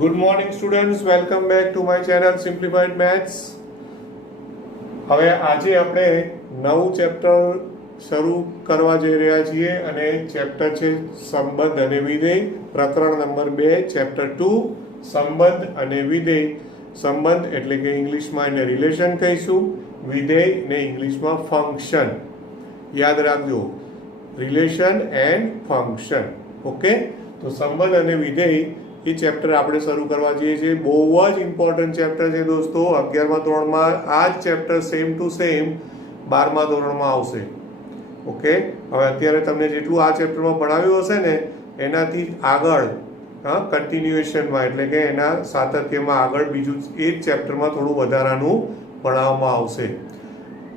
Good morning students, welcome back to my channel Simplified Maths. હવે આજે આપણે નવું ચેપ્ટર શરૂ કરવા જઈ રહ્યા છીએ અને ચેપ્ટર છે સંબંધ અને વિધેય, પ્રકરણ નંબર 2, ચેપ્ટર 2 સંબંધ અને વિધેય. સંબંધ એટલે કે ઇંગ્લિશમાં એને રિલેશન કહીશું, વિધેય ને ઇંગ્લિશમાં ફંક્શન. યાદ રાખજો, રિલેશન એન્ડ ફંક્શન. ઓકે, તો સંબંધ અને વિધેય એ ચેપ્ટર આપણે શરૂ કરવા જઈએ છીએ. બહુ જ ઇમ્પોર્ટન્ટ ચેપ્ટર છે દોસ્તો. 11મા ધોરણમાં આ જ ચેપ્ટર સેમ ટુ સેમ 12મા ધોરણમાં આવશે. ઓકે, હવે અત્યારે તમને જેટલું આ ચેપ્ટરમાં ભણાવ્યું હશે ને એનાથી આગળ કન્ટિન્યુએશનમાં એટલે કે એના સાતત્યમાં આગળ બીજું એ જ ચેપ્ટરમાં થોડું વધારાનું ભણાવવામાં આવશે.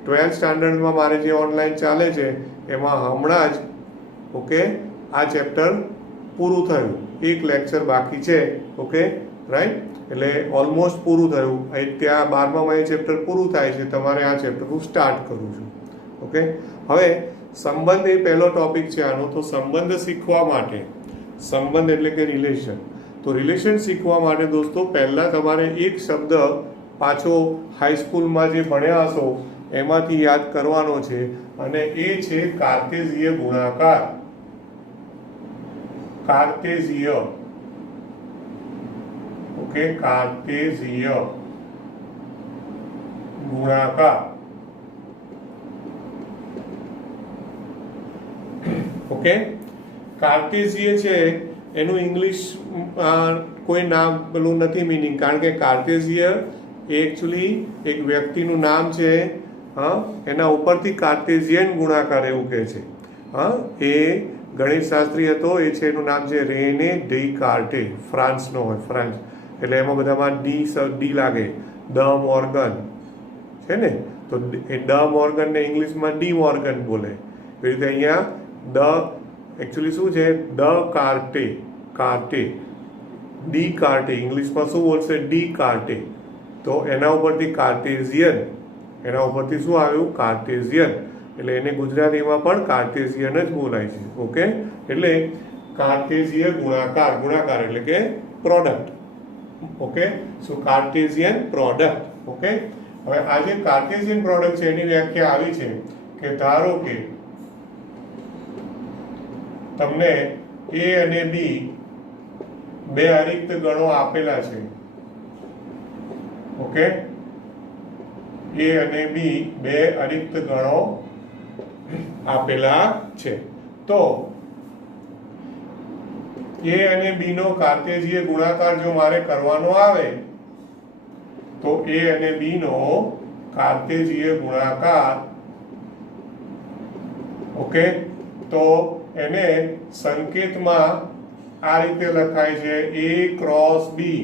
12th સ્ટાન્ડર્ડમાં મારે જે ઓનલાઈન ચાલે છે એમાં હમણાં જ ઓકે આ ચેપ્ટર પૂરું થયું, એક લેક્ચર બાકી છે. ઓકે રાઈટ, એટલે ઓલમોસ્ટ પૂરું થયું. ત્યાં 12માં એ ચેપ્ટર પૂરું થાય છે, તમારે આ ચેપ્ટર હું સ્ટાર્ટ કરું છું. ઓકે, હવે સંબંધ એ પહેલો ટોપિક છે આનો. તો સંબંધ શીખવા માટે, સંબંધ એટલે કે રિલેશન, તો રિલેશન શીખવા માટે દોસ્તો પહેલાં તમારે એક શબ્દ પાછો હાઈસ્કૂલમાં જે ભણ્યા હશો એમાંથી યાદ કરવાનો છે અને એ છે કાર્ટેઝીય ગુણાકાર. કાર્ટેઝીય, ઓકે, કાર્ટેઝીય ગુણાકાર. ઓકે, કાર્ટેઝીય છે એનું ઇંગ્લિશ કોઈ નામ પેલું નથી મીનિંગ, કારણ કે કાર્ટેઝીય એકચ્યુઅલી એક વ્યક્તિનું નામ છે. એના ઉપરથી કાર્ટેઝિયન ગુણાકાર એવું કહે છે. એ ગણિત શાસ્ત્રી હતો, એ છે એનું નામ છે રેને ડેકાર્ટે. ફ્રાન્સનો હોય, ફ્રાન્સ એટલે એમાં બધામાં ડી લાગે. દ મોર્ગન છે ને, તો એ ડ મોર્ગન ને ઇંગ્લિશમાં ડી મોર્ગન બોલે. એ રીતે અહીંયા દ એકચ્યુઅલી શું છે, દ કાર્ટે, કાર્ટે, ડી કાર્ટે. ઇંગ્લિશમાં શું બોલશે, ડી કાર્ટે. તો એના ઉપરથી કાર્ટેઝિયન, એના ઉપરથી શું આવ્યું, કાર્ટેઝિયન. એટલે એને ગુજરાતીમાં પણ કાર્ટેઝિયન જ બોલાય છે. ઓકે, એટલે કાર્ટેઝીય ગુણાકાર, ગુણાકાર એટલે કે પ્રોડક્ટ. ઓકે, સો કાર્ટેઝિયન પ્રોડક્ટ. ઓકે, હવે આ જે કાર્ટેઝિયન પ્રોડક્ટ છે એની વ્યાખ્યા આવી છે કે ધારો કે તમને એ અને બી બે અરિક્ત ગણો આપેલા છે. ઓકે, એ અને બી બે અરિક્ત ગણો આપેલા છે. તો એ અને બી નો કાર્ટેઝીય ગુણાકાર જો મારે કરવાનો આવે તો એ અને બી નો કાર્ટેઝીય ગુણાકાર, ઓકે, તો એને સંકેતમાં આ રીતે લખાય છે a ક્રોસ બી.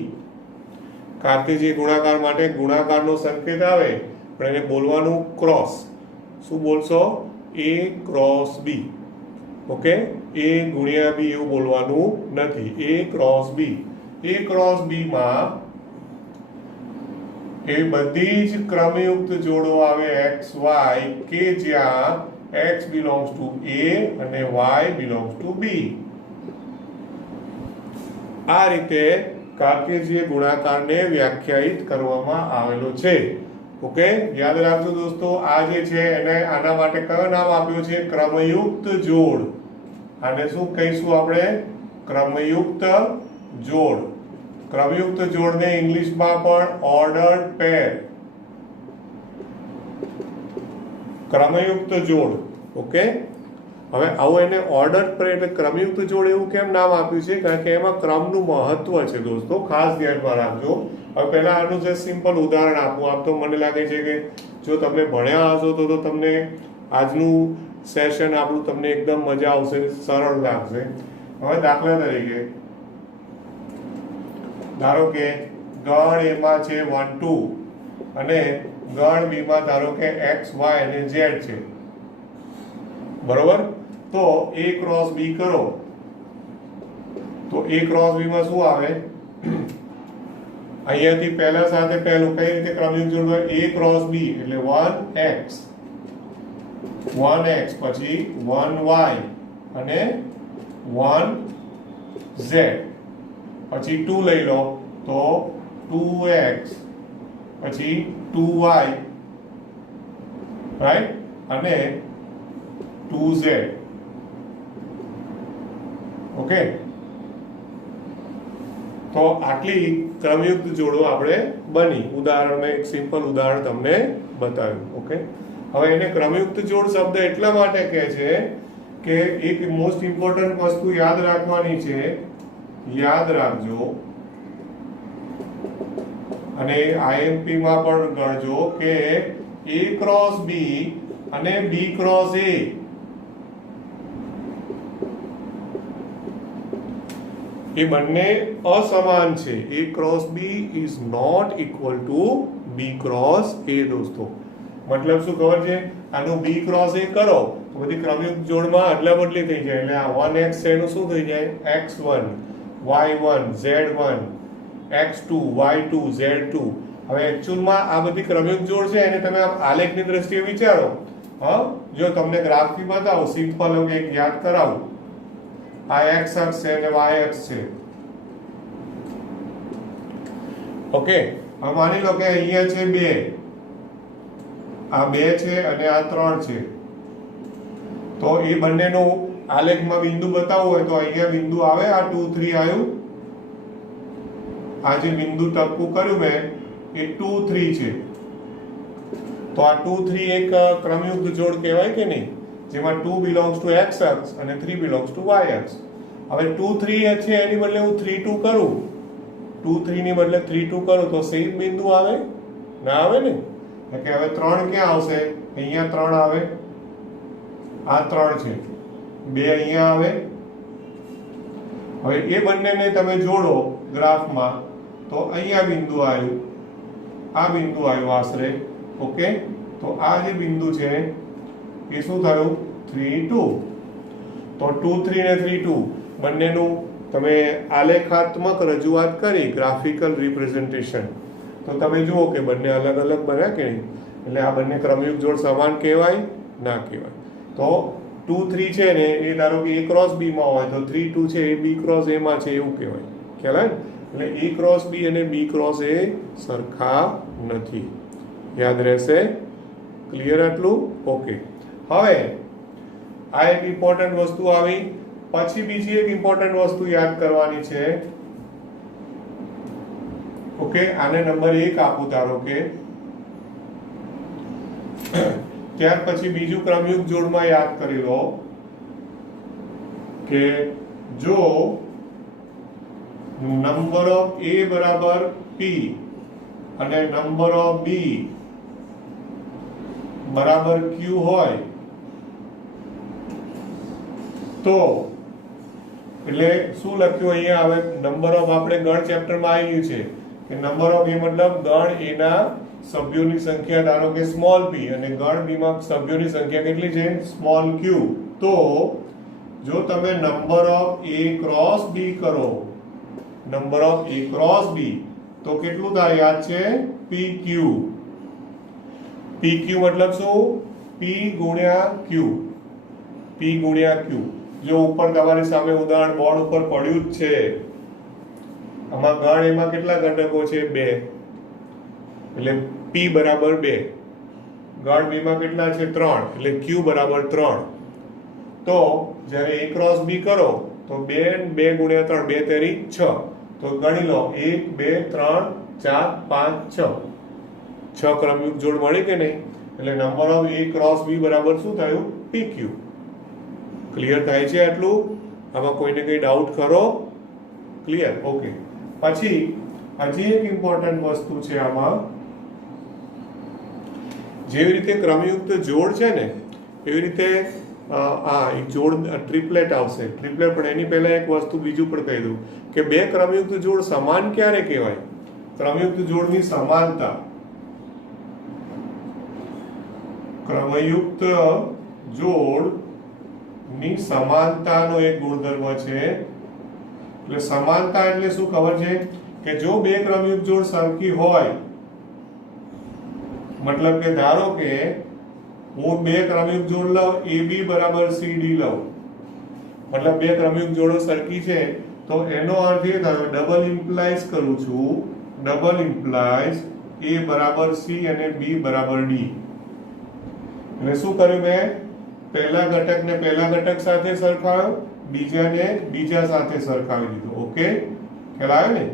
કાર્ટેઝીય ગુણાકાર માટે ગુણાકારનો સંકેત આવે પણ એને બોલવાનું ક્રોસ. શું બોલશો, a cross b. Okay, a ગુણ્યા બી એવું બોલવાનું નથી, a cross b. a cross b માં એ બધી જ ક્રમયુક્ત જોડો આવે x y કે જ્યાં x belongs to a અને y belongs to b. આ રીતે કાર્ટેઝીય ગુણાકારને વ્યાખ્યાયિત કરવામાં આવેલો છે. ઓકે, યાદ રાખજો દોસ્તો, આ જે છે એને આના માટે કયો નામ આપ્યું છે, ક્રમયુક્ત જોડ. આને શું કહીશું આપણે, ક્રમયુક્ત જોડ. ક્રમયુક્ત જોડને ઇંગ્લિશમાં પણ ઓર્ડર્ડ પેર, ક્રમયુક્ત જોડ. ઓકે, હવે આવું એને ઓર્ડર્ડ પેર એટલે ક્રમયુક્ત જોડ એવું કેમ નામ આપ્યું છે, કારણ કે એમાં ક્રમનું મહત્વ છે દોસ્તો, ખાસ ધ્યાનમાં રાખજો. હવે પહેલા આનું જે સિમ્પલ ઉદાહરણ આપું. આમ તો મને લાગે છે કે જો તમે ભણ્યા હશો તો તમને આજનું સેશન આપણું તમને એકદમ મજા આવશે, સરળ લાગશે. હવે દાખલા તરીકે ધારો કે ગણ એમાં છે 1 2 અને ગણ બીમાં ધારો કે x y અને z છે. બરોબર, તો a ક્રોસ b કરો તો a ક્રોસ b માં શું આવે, અહીંયાથી પહેલા સાથે પહેલું કઈ રીતે ક્રમયુક્ત જોડ હોય, a ક્રોસ b એટલે 1x પછી 1y અને 1z પછી 2 લઈ લો તો 2x પછી 2y રાઈટ અને 2z. ઓકે, તો આટલી ક્રમયુક્ત જોડો આપણે બની. ઉદાહરણ મેં એક સિમ્પલ ઉદાહરણ તમને બતાવ્યું. ઓકે, હવે એને ક્રમયુક્ત જોડ શબ્દ એટલા માટે કહે છે કે એક મોસ્ટ ઇમ્પોર્ટન્ટ વસ્તુ યાદ રાખવાની છે. યાદ રાખજો અને આઈએમપી માં પણ ગણજો કે A ક્રોસ B અને B ક્રોસ A એ બંને અસમાન છે. A cross B is not equal to B cross A દોસ્તો. મતલબ શું ખબર છે? આનું B ક્રોસ A કરો તો બધી ક્રમયુક્ત જોડમાં અદલા બદલી થઈ જાય. એટલે આ 1x છે એનું શું થઈ જાય? x1 y1 z1 x2 y2 z2. હવે એકચ્યુઅલમાં આ બધી ક્રમયુક્ત જોડ છે એને તમે આલેખની દ્રષ્ટિએ વિચારો. હા, જો તમને ગ્રાફથી બતાવું, સિમ્પલ એક યાદ કરાવું. આ x અક્ષ છે અને y અક્ષ છે. ઓકે, હવે માની લો કે અહીંયા છે 2, આ 2 છે અને આ 3 છે. તો એ બંનેનું આલેખમાં બિંદુ બતાવવું હોય તો અહીંયા બિંદુ આવે. આ 2 3 આવ્યું. આ જે બિંદુ ટપકું કર્યું મેં એ 2 3 છે. તો આ 2 3 એક ક્રમયુક્ત જોડ કહેવાય કે નહીં? જેમાં 2 બિલોંગ્સ ટુ x અક્ષ અને 3 બિલોંગ્સ ટુ y અક્ષ. હવે 2 3 છે એની બદલે હું 3 2 કરું, 2 3 ની બદલે 3 2 કરું તો સેમ બિંદુ આવે? ના આવે ને. એટલે હવે 3 ક્યાં આવશે? અહીંયા 3 આવે, આ 3 છે, 2 અહીંયા આવે. હવે એ બંનેને તમે જોડો ગ્રાફમાં તો અહીંયા બિંદુ આવ્યું, આ બિંદુ આવ્યું આશરે. ઓકે, તો આ જે બિંદુ છે એ શું થયું? 3 2. તો 2 3 ને 3 2 બંનેનું તમે આલેખાત્મક રજૂઆત કરી, ગ્રાફિકલ રિપ્રેઝન્ટેશન, તો તમે જુઓ કે બંને અલગ અલગ બન્યા કે નહીં. એટલે આ બંને ક્રમયુક્ત જોડ સમાન કહેવાય? ના કહેવાય. તો 2 3 છે ને એ ધારો કે A ક્રોસ B માં હોય તો 3 2 છે એ B ક્રોસ A માં છે એવું કહેવાય. ખ્યાલ આવે? એટલે A ક્રોસ B અને B ક્રોસ A સરખા નથી. યાદ રહેશે? ક્લિયર આટલું? ઓકે, હવે આ એક ઇમ્પોર્ટન્ટ વસ્તુ આવી. પછી બીજી એક ઇમ્પોર્ટન્ટ વસ્તુ યાદ કરવાની છે. ઓકે, આને નંબર 1 આપું ધારો કે. ત્યાર પછી બીજું ક્રમયુક્ત જોડમાં યાદ કરી લો કે જો નંબર ઓફ A બરાબર P અને નંબર ઓફ B બરાબર Q હોય તો એટલે શું લખ્યું અહીંયા? હવે નંબર ઓફ આપણે ગણ ચેપ્ટરમાં આવી ગયું છે કે નંબર ઓફ એ મતલબ ગણ A ના સભ્યોની સંખ્યા ધારો કે સ્મોલ p અને ગણ b માં સભ્યોની સંખ્યા કેટલી છે? Small q. તો જો તમે number of A cross B કરો, number of A cross B તો કેટલું થાય? યાદ છે? PQ. PQ મતલબ શું? P ગુણ્યા Q. P ગુણ્યા Q. જો ઉપર તમારી સામે ઉદાહરણ બોર્ડ ઉપર પડ્યું જ છે. આમાં ગણ એમાં કેટલા ઘટકો છે? 2. એટલે P બરાબર 2. ગણ B માં કેટલા છે? 3. એટલે Q બરાબર 3. તો જ્યારે A ક્રોસ B કરો તો 2 ગુણ્યા 3 2 તેરી 6. તો ગણી લો 1 2 3 4 5 6. 6 ક્રમયુક્ત જોડ મળી કે નહીં? એટલે number of A cross B બરાબર શું થયું? PQ. ક્લિયર થાય છે આટલું? આમાં કોઈને કઈ ડાઉટ ખરો? ક્લિયર? ઓકે. પછી હજી એક ઇમ્પોર્ટન્ટ વસ્તુ છે આમાં. જેવી રીતે ક્રમયુક્ત જોડ છે ને એવી રીતે એક જોડ ટ્રિપલેટ આવશે. ટ્રિપલેટ પણ એની પહેલા એક વસ્તુ બીજું પણ કહી દઉં કે બે ક્રમયુક્ત જોડ સમાન ક્યારે કહેવાય? ક્રમયુક્ત જોડની સમાનતા. ક્રમયુક્ત જોડ ની સમાનતાનો એક ગુણધર્મ છે. એટલે સમાનતા એટલે શું ખબર છે? કે જો બે ક્રમયુક્ત જોડ સરખી હોય, મતલબ કે ધારો કે હું બે ક્રમયુક્ત જોડ લઉં AB બરાબર CD લઉં, મતલબ બે ક્રમયુક્ત જોડો સરખી છે તો એનો અર્થ એ થયો, ડબલ ઇમ્પ્લાઇઝ કરું છું, ડબલ ઇમ્પ્લાઇઝ A બરાબર C અને B બરાબર D. એટલે શું કર્યું મેં? પહેલા ઘટકને પહેલા ઘટક સાથે સરખાવ્યો, બીજાને બીજા સાથે સરખાવી દીધો. ઓકે, ખ્યાલ આવે ને?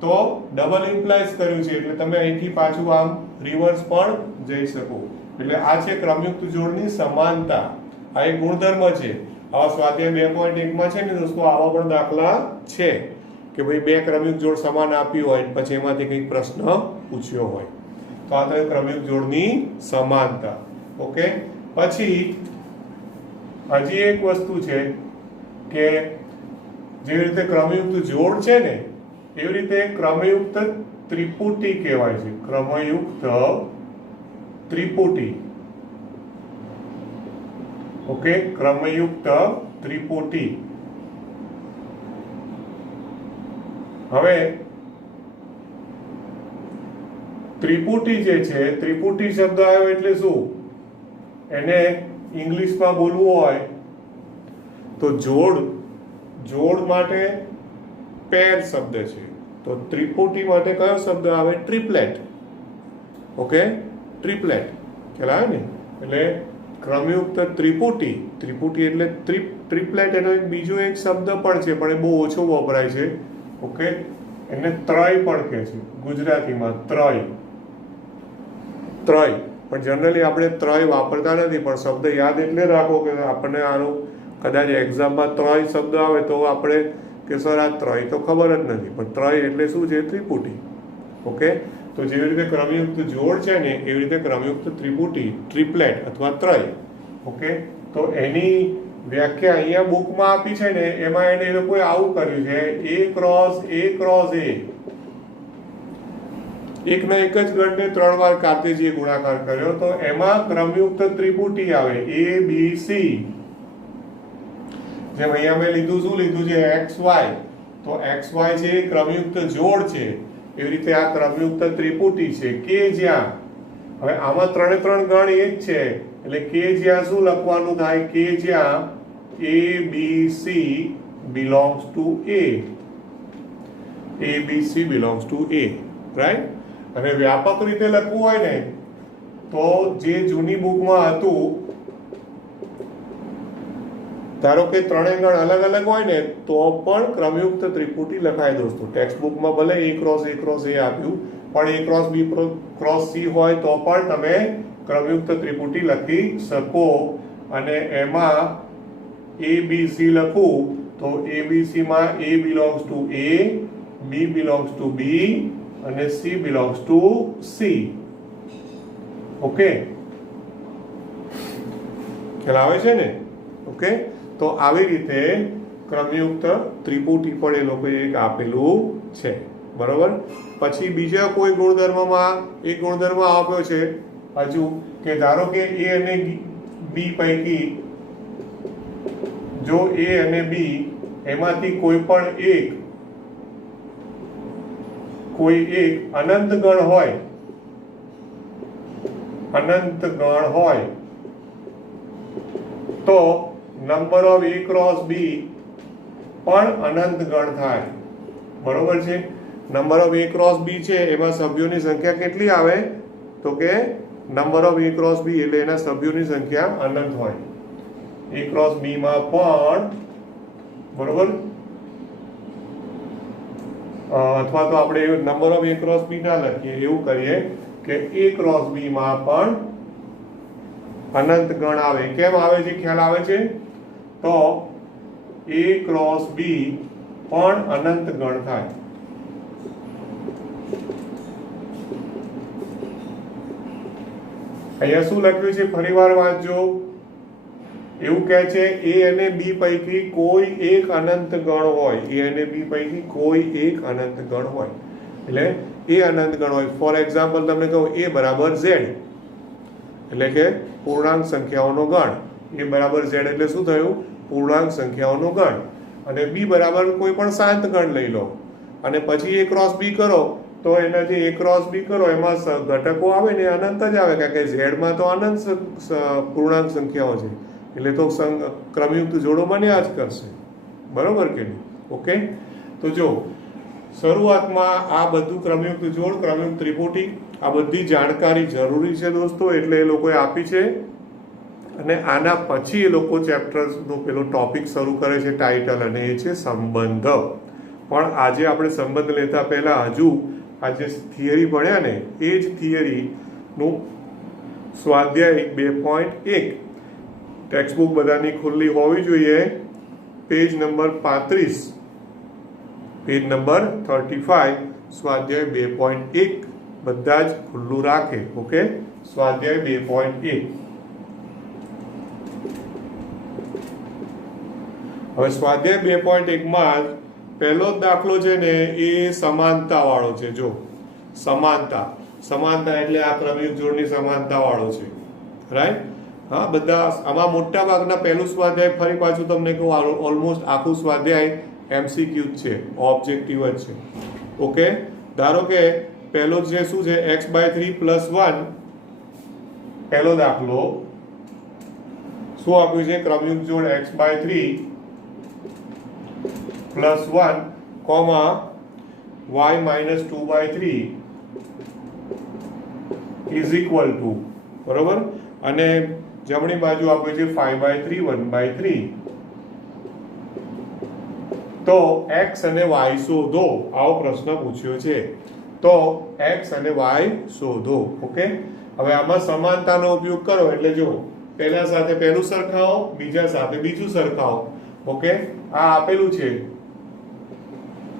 તો ડબલ ઇમ્પ્લાઇઝ કર્યું છે એટલે તમે અહીંથી પાછું આમ રિવર્સ પણ જઈ શકો. એટલે આ છે ક્રમયુક્ત જોડની સમાનતા. આ એક ગુણધર્મ છે. આવા સ્વાધ્યાય 2.1 માં છે ને દોસ્તો, આવા પણ દાખલા છે કે ભાઈ બે ક્રમયુક્ત જોડ સમાન આપ્યું હોય પછી એમાંથી કંઈક પ્રશ્ન પૂછ્યો હોય. તો આ તો ક્રમયુક્ત જોડની સમાનતા. ઓકે, પછી હજી એક વસ્તુ છે કે જેવી રીતે ક્રમયુક્ત જોડ છે ને એવી રીતે ક્રમયુક્ત ત્રિપુટી કહેવાય છે. ક્રમયુક્ત ત્રિપુટી. ઓકે, ક્રમયુક્ત ત્રિપુટી. હવે ત્રિપુટી જે છે, ત્રિપુટી શબ્દ આવ્યો એટલે શું? એને ઇંગ્લિશમાં બોલવું હોય તો જોડ માટે પેર શબ્દ છે. તો ત્રિપુટી માટે કયો શબ્દ આવે? ટ્રિપલેટ. Okay, triplet. ખ્યાલ આવે ને? એટલે ક્રમયુક્ત ત્રિપુટી. ત્રિપુટી એટલે ટ્રિપલેટ. એનો એક બીજો એક શબ્દ પણ છે પણ એ બહુ ઓછો વપરાય છે. ઓકે, એને ત્રય પણ કહે છે ગુજરાતીમાં. ત્રય. પણ જનરલી આપણે ત્રય વાપરતા નથી, પણ શબ્દ યાદ એટલે રાખો કે આપણને આનું કદાચ એક્ઝામમાં ત્રય શબ્દ આવે તો આપણે કે સર આ ત્રય તો ખબર જ નથી, પણ ત્રય એટલે શું છે? ત્રિપુટી. ઓકે, તો જેવી રીતે ક્રમયુક્ત જોડ છે ને એવી રીતે ક્રમયુક્ત ત્રિપુટી, ટ્રિપલેટ અથવા ત્રય. ઓકે, તો એની વ્યાખ્યા અહીંયા બુકમાં આપી છે ને એમાં એને એ લોકોએ આવું કર્યું છે, A ક્રોસ A. એકના એક જ ગણને 3 વાર કાર્તેજીય ગુણાકાર કર્યો તો એમાં ક્રમયુક્ત ત્રિપુટી આવે A B C. જેમ અહીંયા મેં લીધું, શું લીધું છે? XY. તો XY છે એ ક્રમયુક્ત જોડ છે. એવી રીતે આ ક્રમયુક્ત ત્રિપુટી છે કે જ્યાં, હવે આમાં 3 ગણ એ જ છે એટલે કે જ્યાં શું લખવાનું થાય? કે જ્યાં A B C belongs to A. A B C belongs to A, right? અને વ્યાપક રીતે લખવું હોય ને તો જે જૂની બુકમાં હતું, ધારો કે 3 ગણ અલગ અલગ હોય ને તો પણ ક્રમયુક્ત ત્રિપુટી લખાય દોસ્તો. ટેક્સ્ટ બુકમાં ભલે A ક્રોસ A આપ્યું પણ A cross B cross C હોય તો પણ તમે ક્રમયુક્ત ત્રિપુટી લખી શકો. અને એમાં A B C લખું તો A B C માં A belongs to A, B belongs to B અને C belongs to C. Okay, ખ્યાલ આવે છે ને? ઓકે, તો આવી રીતે ક્રમયુક્ત ત્રિપુટી પણ એ લોકોએ એક આપેલું છે. બરોબર. પછી બીજા કોઈ ગુણધર્મમાં એક ગુણધર્મ આપ્યો છે હજુ કે ધારો કે A અને B પૈકી જો A અને B એમાંથી કોઈ એક અનંત ગણ હોય તો number of A cross B પણ અનંત ગણ થાય. બરોબર છે? Number of A cross B છે એમાં સભ્યોની સંખ્યા કેટલી આવે? તો કે number of A cross B એટલે એના સભ્યોની સંખ્યા અનંત હોય. A ક્રોસ B માં પણ, બરોબર, અથવા તો આપણે number of A cross B ના લખીએ, એવું કરીએ કે A ક્રોસ B માં પણ અનંત ગણ આવે. કેમ આવે છે? ખ્યાલ આવે છે? તો A ક્રોસ B પણ અનંત ગણ થાય. અહીંયા શું લખ્યું છે? ફરીવાર વાંચજો. એવું કહે છે A અને B પૈકી કોઈ એક અનંત ગણ હોય. A અને B પૈકી કોઈ એક અનંત ગણ હોય. એટલે A અનંત ગણ હોય. ફોર એક્ઝામ્પલ તમને કહું A બરાબર Z એટલે કે પૂર્ણાંક સંખ્યાઓનો ગણ. A બરાબર Z એટલે શું થયું? પૂર્ણાંક સંખ્યાઓનો ગણ. અને B બરાબર કોઈ પણ શાંત ગણ લઈ લો અને પછી A ક્રોસ B કરો તો એનાથી A ક્રોસ B કરો એમાં ઘટકો આવે ને અનંત જ આવે કારણ કે Z માં તો અનંત પૂર્ણાંક સંખ્યાઓ છે એટલે તો ક્રમયુક્ત જોડો બન્યા જ કરશે. બરોબર કે નહીં? ઓકે, તો જો શરૂઆતમાં આ બધું ક્રમયુક્ત જોડ, ક્રમયુક્ત ત્રિપુટી, આ બધી જાણકારી જરૂરી છે દોસ્તો, એટલે એ લોકોએ આપી છે. અને આના પછી એ લોકો ચેપ્ટરનો પેલો ટોપિક શરૂ કરે છે ટાઇટલ, અને એ છે સંબંધ. પણ આજે આપણે સંબંધ લેતા પહેલા હજુ આ જે થિયરી ભણ્યા ને એ જ થિયરીનું સ્વાધ્યાય 2.1 ટેક્સ્ટબુક બધાની ખુલ્લી હોવી જોઈએ. પેજ નંબર 35, પેજ નંબર 35, સ્વાધ્યાય 2.1 બધા જ ખુલ્લું રાખે. ઓકે, સ્વાધ્યાય 2.1. હવે સ્વાધ્યાય 2.1 માં પહેલો જ દાખલો છે ને એ સમાનતા વાળો છે. જો સમાનતા એટલે આ ક્રમયુક્ત જોડની સમાનતા વાળો છે, રાઈટ? હા, બધા આમાં મોટા ભાગના પહેલું સ્વાધ્યાય ફરી પાછું તમને કહું, ઓલમોસ્ટ આખું સ્વાધ્યાય MCQ છે, ઓબ્જેક્ટિવ જ છે. ઓકે, ધારો કે પહેલો જે શું છે x/3 + 1, પહેલો દાખલો શું આપ્યું છે? ક્રમયુક્ત જોડ x/3 + 1, y - 2/3 = બરોબર. અને જમણી બાજુ આપ્યું છે 5/3 1/3. તો x અને y શોધો, આવો પ્રશ્ન પૂછ્યો છે. તો x અને y શોધો. ઓકે, હવે આમાં સમાનતાનો ઉપયોગ કરો એટલે જો પહેલા સાથે પહેલું સરખાવો, બીજા સાથે બીજું સરખાવો. ઓકે, આ આપેલું છે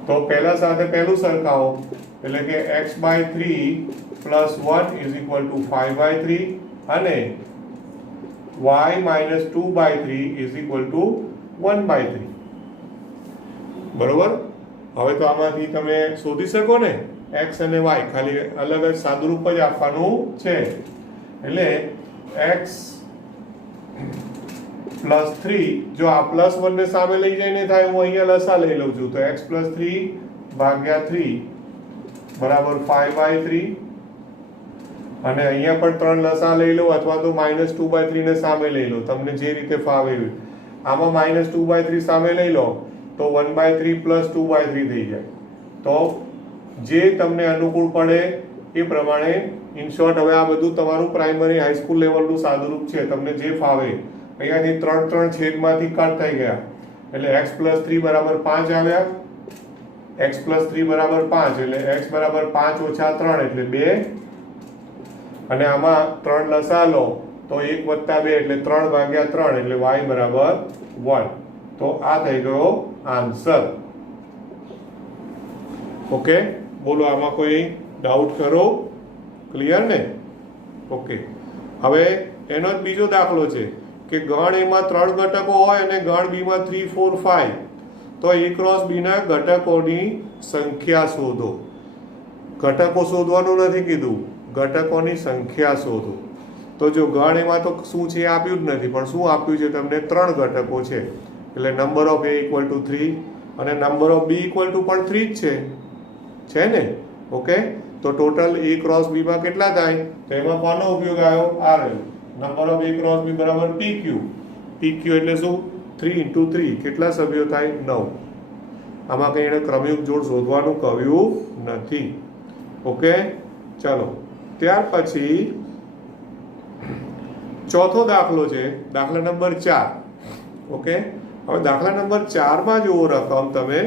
તો પહેલા સાથે પહેલું સરખાવો એટલે કે x/3 + 1 = 5/3 અને y - 2/3 = 1/3. બરોબર. હવે તો આમાંથી તમે શોધી શકો ને x અને y, ખાલી અલગ જ સાદુરૂપ જ આપવાનું છે. એટલે x + 3, જો આ +1 ને સામે લઈ જઈને થાય, હું અહીંયા લસા લઈ લઉં છું, તો x + 3/3 = 5/3. અને અહીંયા પણ 3 લસા લઈ લો અથવા તો -2/3 ને સામે લઈ લો, તમને જે રીતે ફાવે એવી. આમાં -2/3 સામે લઈ લો તો 1/3 + 2/3 થઈ જાય. તો જે તમને અનુકૂળ પડે એ પ્રમાણે. ઇન શોર્ટ, હવે આ બધું તમારું પ્રાઇમરી હાઈસ્કૂલ લેવલનું સાદુરૂપ છે, તમને જે ફાવે. અહીંયાથી 3 છેદમાંથી કટ થઈ ગયા એટલે x + 3 = 5 આવ્યા. x + 3 = 5 એટલે x = 5 - 3 એટલે 2. અને આમાં 3 લસા લો તો 1 + 2 એટલે 3/3 એટલે y = 1. તો આ થઈ ગયો આન્સર. ઓકે, બોલો, આમાં કોઈ ડાઉટ કરો? ક્લિયર ને? ઓકે, હવે એનો જ બીજો દાખલો છે કે ગણ A માં 3 ઘટકો હોય અને ગણ B માં 3 4 5, તો A × B ના ઘટકોની સંખ્યા શોધો. ઘટકો શોધવાનું નથી કીધું, ઘટકોની સંખ્યા શોધો. તો જો ગણ A માં તો શું છે આપ્યું જ નથી, પણ શું આપ્યું છે તમને? 3 ઘટકો છે. એટલે નંબર ઓફ A = 3 અને નંબર ઓફ B પણ 3 જ છે ને? ઓકે, તો ટોટલ A × B માં કેટલા થાય? તો એમાં કોનો ઉપયોગ આવ્યો? આ રહ્યો. Number of A × B = PQ. PQ એટલે શું? 3 × 3. કેટલા સભ્યો થાય? 9. આમાં કંઈ એને ક્રમયુક્ત જોડ શોધવાનું કહ્યું નથી. ઓકે, ચાલો. ત્યાર પછી ચોથો દાખલો છે, દાખલા નંબર 4. ઓકે, હવે દાખલા નંબર 4 માં જુઓ રકમ તમે.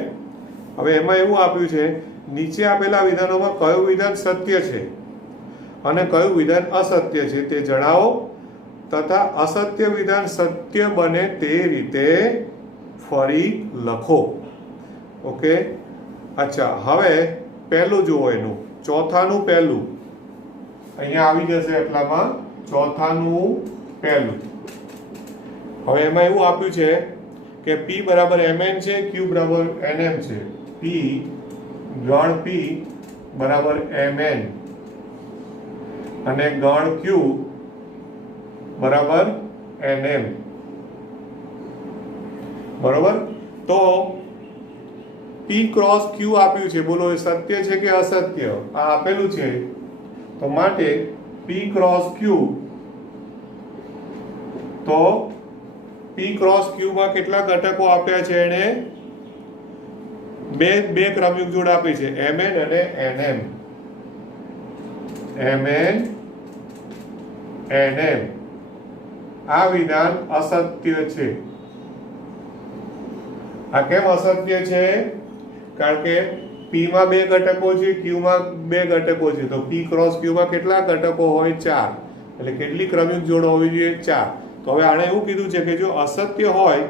હવે એમાં એવું આપ્યું છે, નીચે આપેલા વિધાનોમાં કયું વિધાન સત્ય છે અને કયું વિધાન અસત્ય છે તે જણાવો, તથા અસત્ય વિધાન સત્ય બને તે રીતે ફરી લખો. ઓકે, અચ્છા, હવે પહેલું જુઓ, એનું ચોથાનું પહેલું અહીંયા આવી જશે. એટલામાં ચોથાનું પહેલું. હવે એમાં એવું આપ્યું છે કે P = Mn છે, Q = Nm છે. ગણ P = Mn અને ગણ Q = Nm. બરોબર. તો P × Q આપ્યું છે, બોલો એ સત્ય છે કે અસત્ય? આ આપેલું છે, તો માટે P × Q, તો P × Q માં કેટલા ઘટકો આપ્યા છે એને? બે ક્રમયુગ જોડ આપી છે mn અને nm. mn nm આ વિધાન અસત્ય છે. આ કેમ અસત્ય છે? કારણ કે p માં બે ઘટકો છે, q માં બે ઘટકો છે, તો p ક્રોસ q માં કેટલા ઘટકો હોય? 4. એટલે કેટલી ક્રમયુગ જોડ હોવી જોઈએ? 4. તો હવે આણે એવું કીધું છે કે જો અસત્ય હોય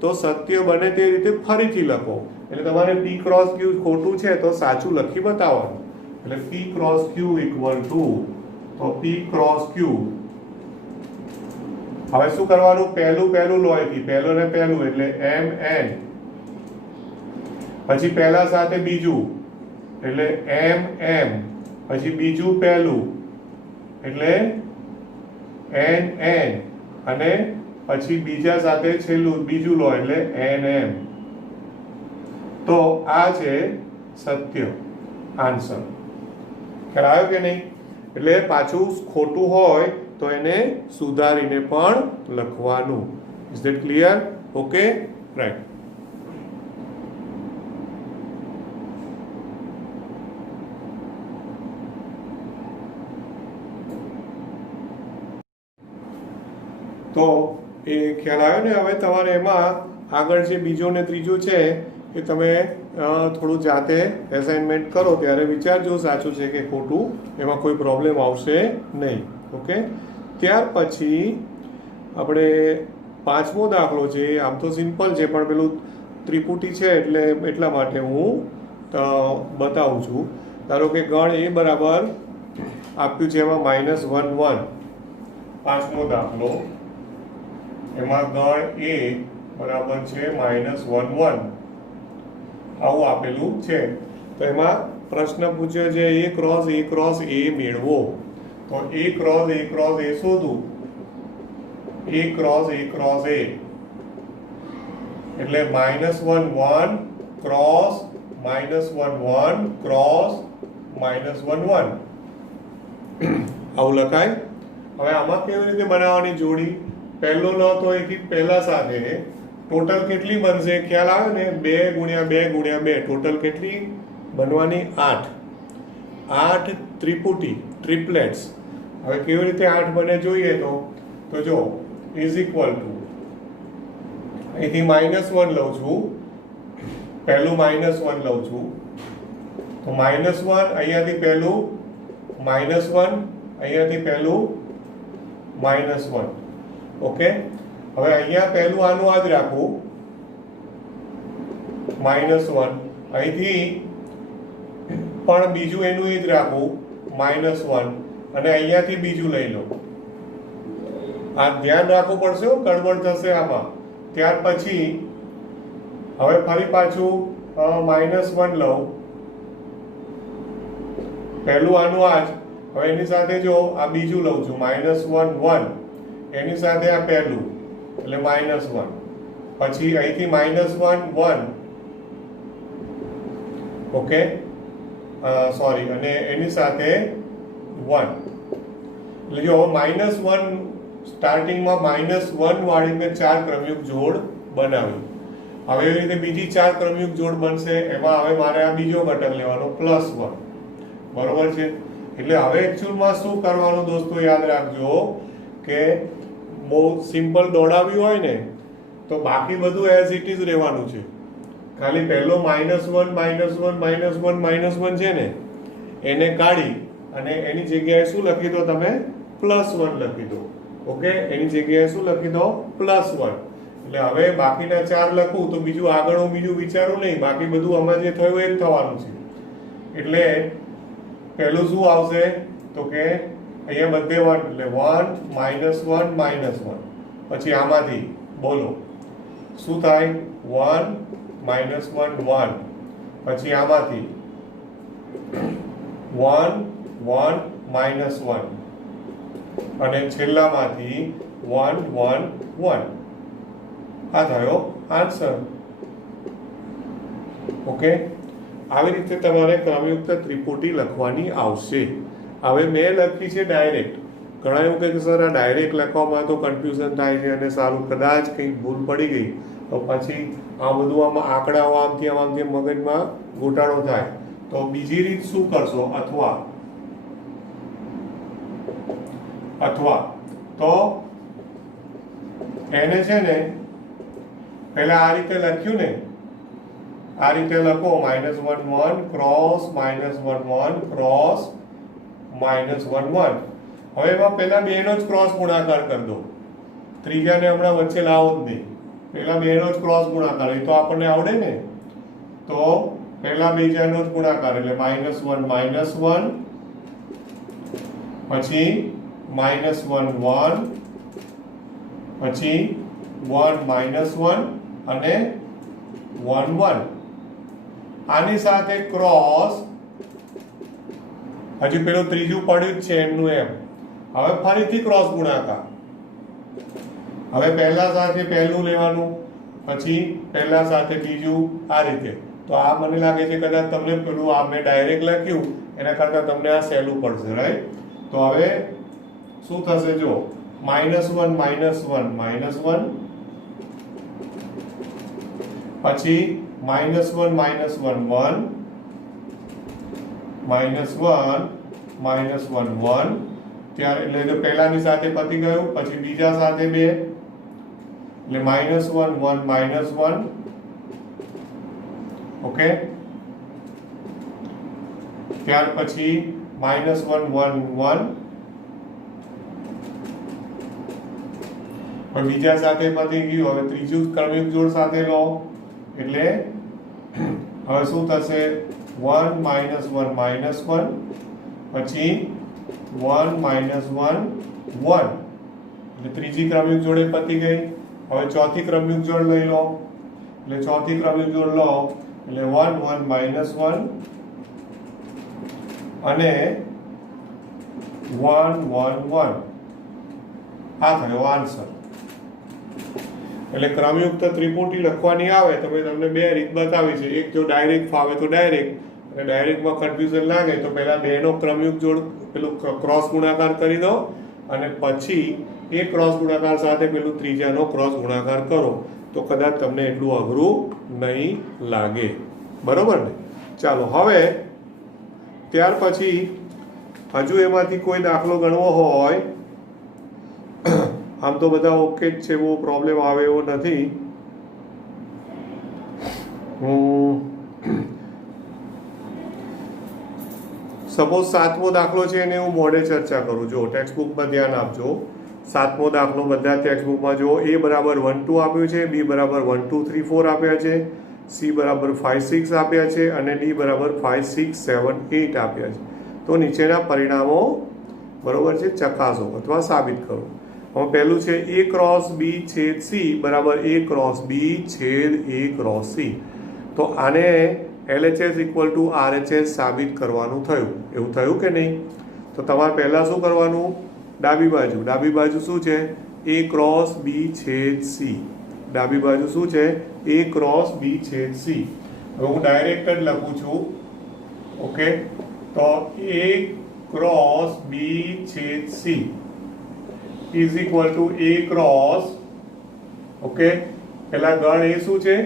તો સત્ય બને તે રીતે ફરીથી લખો. એટલે તમારે p ક્રોસ q ખોટું છે તો સાચું લખી બતાવવાનું. એટલે p cross q equal to, તો p ક્રોસ q. હવે શું કરવાનું? પહેલું લો અહીંથી, પહેલો ને પહેલું એટલે mn, પછી પહેલા સાથે બીજું એટલે mm, પછી બીજું પહેલું એટલે nn, અને પછી બીજા સાથે છેલ્લું બીજું લો એટલે nm. તો આ છે સત્ય આન્સર. ખ્યાલ આવ્યો કે નહીં? એટલે પાછું ખોટું હોય તો એને સુધારીને પણ લખવાનું. Is that clear? Okay, right. તો એ ખ્યાલ આવ્યો ને? હવે તમારે એમાં આગળ જે બીજો ને ત્રીજો છે એ તમે થોડું જાતે એસાઇનમેન્ટ કરો ત્યારે વિચારજો સાચું છે કે ખોટું, એમાં કોઈ પ્રોબ્લેમ આવશે નહીં. ઓકે, ત્યાર પછી આપણે પાંચમો દાખલો છે. આમ તો સિમ્પલ છે પણ પેલું ત્રિપુટી છે એટલે એટલા માટે હું બતાવું છું. ધારો કે ગણ એ બરાબર આપ્યું છે એમાં -1 1. પાંચમો દાખલો એમાં ગણ એ બરાબર છે -1 1 આવું આપેલું છે. તો એમાં પ્રશ્ન પૂછ્યો છે a ક્રોસ a મેળવો. તો a cross a શોધું. a cross a એટલે -1 1 ક્રોસ -1 1 ક્રોસ -1 1 આવું લખાય. હવે આમાં કેવી રીતે બનાવવાની જોડી? પહેલો લો તો એથી પહેલા સાથે ટોટલ કેટલી બનશે? ખ્યાલ આવે ને? 2 ગુણ્યા 2 ગુણ્યા 2 ટોટલ કેટલી બનવાની? 8. 8 ત્રિપુટી, ટ્રિપલેટ્સ. હવે કેવી રીતે 8 બને જોઈએ તો જો ઇઝ ઇક્વલ ટુ અહીંથી -1 લઉં છું, પહેલું -1 લઉં છું, તો -1 અહીંયાથી પહેલું -1, અહીંયાથી પહેલું -1. ઓકે, હવે અહીંયા પહેલું આનું આ જ રાખવું -1, અહીંથી પણ બીજું એનું એ જ રાખવું -1, અને અહીંયાથી બીજું લઈ લો. આ ધ્યાન રાખવું પડશે, ગડબડ થશે આમાં. ત્યાર પછી હવે ફરી પાછું -1 લઉં, પહેલું આનું આ જ, હવે એની સાથે જો આ બીજું લઉં છું -1 1, એની સાથે આ પહેલું એટલે -1, પછી અહીંથી -1 1. ઓકે, સોરી, અને એની સાથે 1. એટલે જો -1 સ્ટાર્ટિંગમાં -1 વાળી મેં 4 ક્રમયુગ જોડ બનાવી. હવે એવી રીતે બીજી 4 ક્રમયુગ જોડ બનશે. એમાં હવે મારે આ બીજો ઘટક લેવાનો +1. બરોબર છે? એટલે હવે એકચ્યુઅલમાં શું કરવાનું દોસ્તો યાદ રાખજો કે બહુ સિમ્પલ દોડાવ્યું હોય ને તો બાકી બધું એઝ ઇટ ઇઝ રહેવાનું છે. ખાલી પહેલો -1 છે ને એને કાઢી અને એની જગ્યાએ શું લખી દો તમે? +1 લખી દો. ઓકે, એની જગ્યાએ શું લખી દો? +1. એટલે હવે બાકીના 4 લખું તો બીજું આગળ હું બીજું વિચારું નહીં, બાકી બધું આમાં જે થયું એ જ થવાનું છે. એટલે પહેલું શું આવશે તો કે અહીંયા બધે 1 એટલે 1 -1 -1. પછી આમાંથી બોલો શું થાય? 1 -1 1. પછી આમાંથી 1 1 -1, અને છેલ્લામાંથી 1 1 1. આ થયો આન્સર. ઓકે, આવી રીતે તમારે ક્રમયુક્ત ત્રિપુટી લખવાની આવશે. હવે મેં લખી છે ડાયરેક્ટ. ઘણા એવું કહે કે સર આ ડાયરેક્ટ લખવામાં તો કન્ફ્યુઝન થાય છે અને સારું કદાચ કંઈક ભૂલ પડી ગઈ તો પછી આ બધું આમાં આંકડાઓ આમથી મગજમાં ગોટાળો થાય. તો બીજી રીત શું કરશો? અથવા તો એને છે ને પહેલા આ રીતે લખ્યું ને, આ રીતે લખો -1 1 ક્રોસ -1 1 ક્રોસ -1 1. હવે એમાં પહેલા બેનો જ ક્રોસ ગુણાકાર કરી દો, ત્રીજાને હમણાં વચ્ચે લાવો જ નહીં. પહેલા બેનો જ ક્રોસ ગુણાકાર, એ તો આપણને આવડે ને. તો પહેલા બીજાનો જ ગુણાકાર એટલે -1 -1, પછી -1 1, પછી 1 -1 અને 1 1. આની સાથે ક્રોસ, હજી પેલું ત્રીજું પડ્યું જ છે એમનું એમ. હવે ફરીથી ક્રોસ ગુણાકાર. હવે પહેલા સાથે પહેલું લેવાનું, પછી પહેલા સાથે બીજું, આ રીતે. તો આ મને લાગે છે કદાચ તમને પેલું આ મેં ડાયરેક્ટ લખ્યું એના કરતાં તમને આ સહેલું પડશે, રાઈટ? તો હવે શું થશે? જો -1 -1 -1, પછી -1 -1 1, -1 -1 1. ત્યારે એટલે પહેલાની સાથે પતી ગયું, પછી બીજા સાથે 2 એટલે -1 1 -1. ઓકે, ત્યાર પછી -1 1 1, પણ બીજા સાથે પતી ગયું. હવે ત્રીજું ક્રમિક જોડ સાથે લો એટલે હવે શું થશે? 1 -1 -1, પછી 1 -1 1 એટલે ત્રીજી ક્રમિક જોડે પતી ગઈ. હવે ચોથી ક્રમિક જોડ લઈ લો એટલે ચોથી ક્રમિક જોડ લો એટલે 1 1 -1 અને 1 1 1. આ થયો આન્સર. એટલે ક્રમયુક્ત ત્રિપુટી લખવાની આવે તો મેં તમને બે રીત બતાવી છે. એક જો ડાયરેક્ટ ફાવે તો ડાયરેક્ટ, અને ડાયરેક્ટમાં કન્ફ્યુઝન લાગે તો પહેલા બેનો ક્રમયુક્ત જોડ પેલું ક્રોસ ગુણાકાર કરી દો, અને પછી એ ક્રોસ ગુણાકાર સાથે પેલું ત્રીજાનો ક્રોસ ગુણાકાર કરો, તો કદાચ તમને એટલું અઘરું નહીં લાગે. બરોબર ને? ચાલો, હવે ત્યાર પછી હજુ એમાંથી કોઈ દાખલો ગણવો હોય, આમ તો બધા ઓકે જ છે, બહુ પ્રોબ્લેમ આવે એવો નથી. સપોઝ 7મો દાખલો છે એને હું મોડે ચર્ચા કરું. જો ટેક્સ્ટબુકમાં ધ્યાન આપજો. 7મો દાખલો બધા ટેક્સ્ટબુકમાં જો. A બરાબર 1 2 આપ્યું છે, B બરાબર 1 2 3 4 આપ્યા છે, C બરાબર 5 6 આપ્યા છે, અને D બરાબર 5 6 7 8 આપ્યા છે. તો નીચેના પરિણામો બરોબર છે ચકાસો અથવા સાબિત કરો. હવે પહેલું છે A ક્રોસ B છેદ C બરાબર A ક્રોસ B છેદ A ક્રોસ C. તો આને LHS ઇક્વલ ટુ RHS સાબિત કરવાનું થયું. એવું થયું કે નહીં? તો તમારે પહેલાં શું કરવાનું? ડાબી બાજુ શું છે? A ક્રોસ B છેદ C. ડાબી બાજુ શું છે? A ક્રોસ B છેદ C. હવે હું ડાયરેક્ટ જ લખું છું. ઓકે, તો A ક્રોસ B છેદ C is equal to A cross, okay, પેલા ગણ એ શું છે?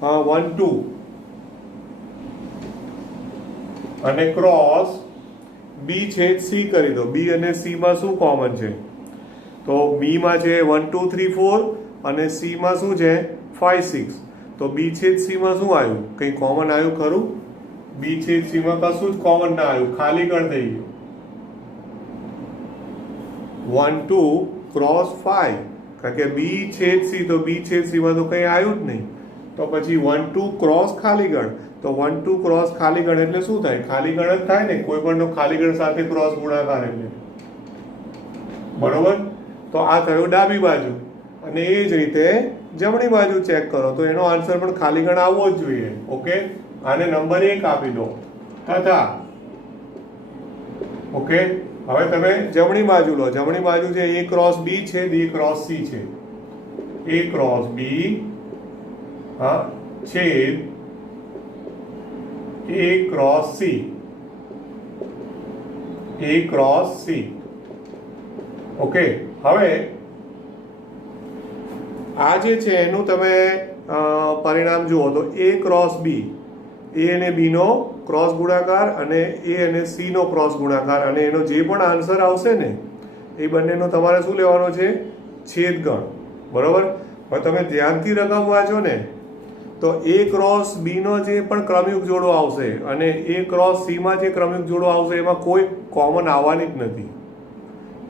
1 2 અને ક્રોસ B છેદ C કરી દો. B અને C માં શું કોમન છે? તો B માં છે 1 2 3 4 અને C માં શું છે? 5 6. તો B છેદ C માં શું આવ્યું? કંઈ કોમન આવ્યું ખરું? B છેદ C માં કશું જ કોમન ના આવ્યું, ખાલી ગણ થઈ ગયું. 1 2 ક્રોસ 5, કારણ કે B છેદ C, તો B છેદ C માં તો કંઈ આવ્યું જ નહીં. તો પછી 1 2 ક્રોસ ખાલી ગણ. તો 1 2 ક્રોસ ખાલી ગણ એટલે શું થાય? ખાલી ગણ જ થાય ને, કોઈ પણ ખાલી ગણ સાથે ક્રોસ ગુણાકાર એટલે. બરોબર? તો આ થયું ડાબી બાજુ. અને એ જ રીતે જમણી બાજુ ચેક કરો તો એનો આન્સર પણ ખાલી ગણ આવવો જ જોઈએ. ઓકે, આને નંબર 1 આપી દો. તથા ઓકે, હવે તમે જમણી બાજુ લો. જમણી બાજુ છે A ક્રોસ B છે, D ક્રોસ C છે. A ક્રોસ B છેદ A cross C. A cross C. Okay, હવે આ જે છે એનું તમે પરિણામ જુઓ તો A ક્રોસ B, A અને B નો ક્રોસ ગુણાકાર અને A અને C નો ક્રોસ ગુણાકાર, અને એનો જે પણ આન્સર આવશે ને એ બંનેનો તમારે શું લેવાનો છે? છેદગણ. બરોબર. હવે તમે ધ્યાનથી રકમ વાંચો ને તો A ક્રોસ B નો જે પણ ક્રમયુગ જોડો આવશે અને A ક્રોસ C માં જે ક્રમયુગ જોડો આવશે એમાં કોઈ કોમન આવવાની જ નથી.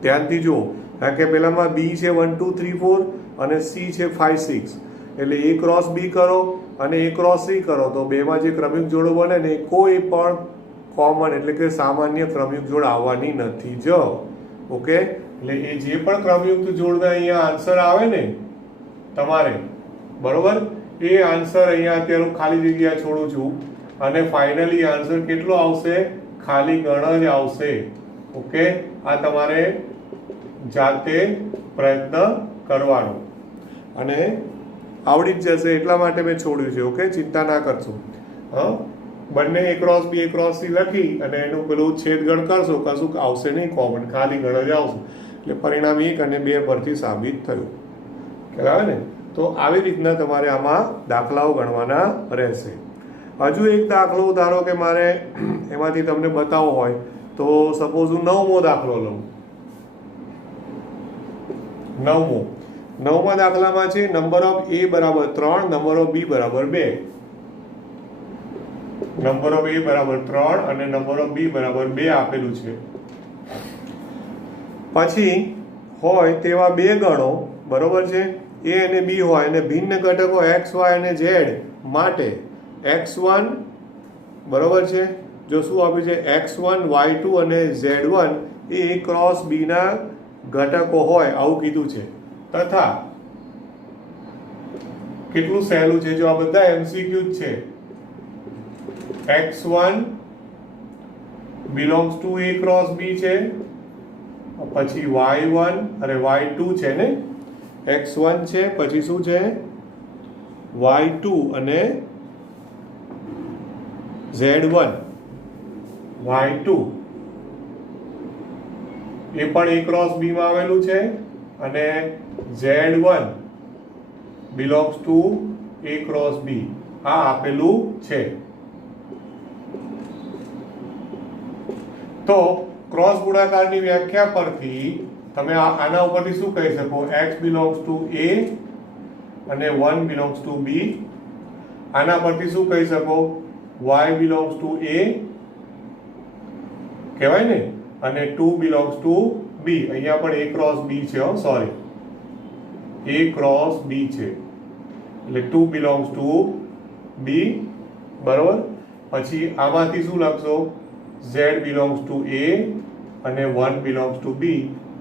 ધ્યાનથી જુઓ, કારણ કે પેલામાં B છે 1 2 3 4 અને C છે 5 6, એટલે A ક્રોસ B કરો અને A ક્રોસ C કરો તો બેમાં જે ક્રમયુગ જોડો બને ને કોઈ પણ કોમન એટલે કે સામાન્ય ક્રમયુગ જોડ આવવાની નથી જ. ઓકે, એટલે એ જે પણ ક્રમયુક્ત જોડના અહીંયા આન્સર આવે ને તમારે, બરોબર, એ આન્સર અહીંયા અત્યારે ખાલી જગ્યા છોડું છું અને ફાઇનલી આન્સર કેટલો આવશે? ખાલી ગણ જ આવશે. ઓકે, આ તમારે જાતે પ્રયત્ન કરવાનો અને આવડી જ જશે, એટલા માટે મેં છોડ્યું છે. ઓકે, ચિંતા ના કરશો. બંને A cross B A cross C લખી અને એનું પેલું છેદગણ કરશો, કશું આવશે નહીં કોમન, ખાલી ગણ જ આવશે. એટલે પરિણામ 1 અને 2 પરથી સાબિત થયું. ખ્યાલ ને? તો આવી રીતના તમારે આમાં દાખલાઓ ગણવાના રહેશે. હજુ એક દાખલો ધારો કે મારે એમાંથી તમને બતાવવો હોય તો સપોઝ હું 9મો દાખલો લઉં. 9મા દાખલામાં છે નંબર ઓફ A બરાબર 3, નંબર ઓફ B બરાબર 2. નંબર ઓફ A બરાબર 3 અને નંબર ઓફ B બરાબર 2 આપેલું છે. પછી હોય તેવા બે ગણો, બરોબર છે, A અને B હોય અને ભિન્ન ઘટકો x y અને z માટે x1, બરોબર છે, જો શું આપ્યું છે x1 y2 અને z1 A A cross B ના ઘટકો હોય આવું કીધું છે. તથા કેટલું સહેલું છે, જો આ બધા MCQ જ છે. x1 belongs to A cross B છે, પછી y1 અને y2 છે ને, x1 છે, પછી શું છે y2 અને z1, y2 એ પણ A ક્રોસ B માં આવેલું છે અને z1 belongs to A cross B આ આપેલું છે. તો ક્રોસ ગુણાકારની વ્યાખ્યા પરથી તમે આના ઉપરથી શું કહી શકો? x belongs to A અને 1 belongs to B. આના પરથી શું કહી શકો? y belongs to A કહેવાય ને, અને 2 belongs to B. અહીંયા પણ A ક્રોસ B છે, સોરી, A ક્રોસ B છે, એટલે 2 belongs to B. બરોબર. પછી આમાંથી શું લખશો? z belongs to A અને 1 belongs to B.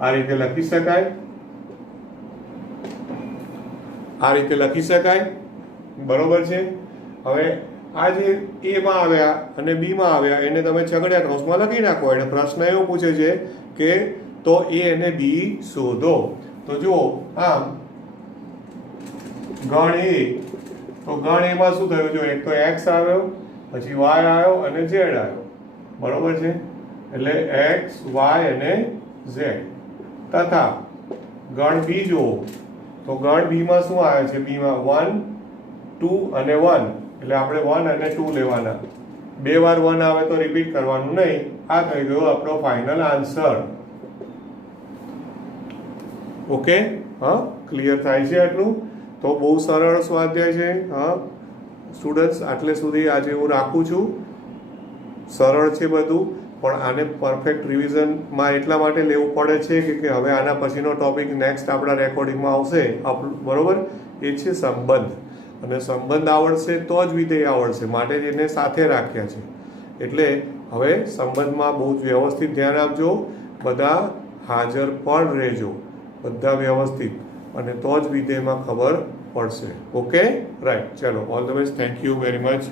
આ રીતે લખી શકાય, આ રીતે લખી શકાય. બરોબર છે. હવે આ જે A માં આવ્યા અને B માં આવ્યા એને તમે છગડિયા કૌંસમાં લખી નાખો. એટલે પ્રશ્ન એવો પૂછે છે કે તો A અને B શોધો. તો જુઓ, આમ ગણ A, તો ગણ A માં શું થયું? જો એક તો x આવ્યો, પછી y આવ્યો અને z આવ્યો, બરોબર છે, એટલે x y અને z. તથા ગણ B જુઓ તો ગણ B માં શું આવે છે? B માં 1 2 અને 1, એટલે આપણે 1 અને 2 લેવાના. બે વાર 1 આવે તો રિપીટ કરવાનું નહીં. આ થઈ ગયો આપણો ફાઇનલ આન્સર. ઓકે, હા, ક્લિયર થાય છે આટલું? તો બહુ સરળ સ્વાધ્યાય છે. હા સ્ટુડન્ટ્સ, આટલે સુધી આજે હું રાખું છું. સરળ છે બધું, પણ આને પરફેક્ટ રિવિઝનમાં એટલા માટે લેવું પડે છે કે હવે આના પછીનો ટોપિક નેક્સ્ટ આપણા રેકોર્ડિંગમાં આવશે, બરોબર, એ છે સંબંધ. અને સંબંધ આવડશે તો જ વિધેય આવડશે, માટે જ એને સાથે રાખ્યા છે. એટલે હવે સંબંધમાં બહુ જ વ્યવસ્થિત ધ્યાન આપજો, બધા હાજર પણ રહેજો, બધા વ્યવસ્થિત, અને તો જ વિધેયમાં ખબર પડશે. ઓકે, રાઈટ, ચલો, all the best, thank you very much.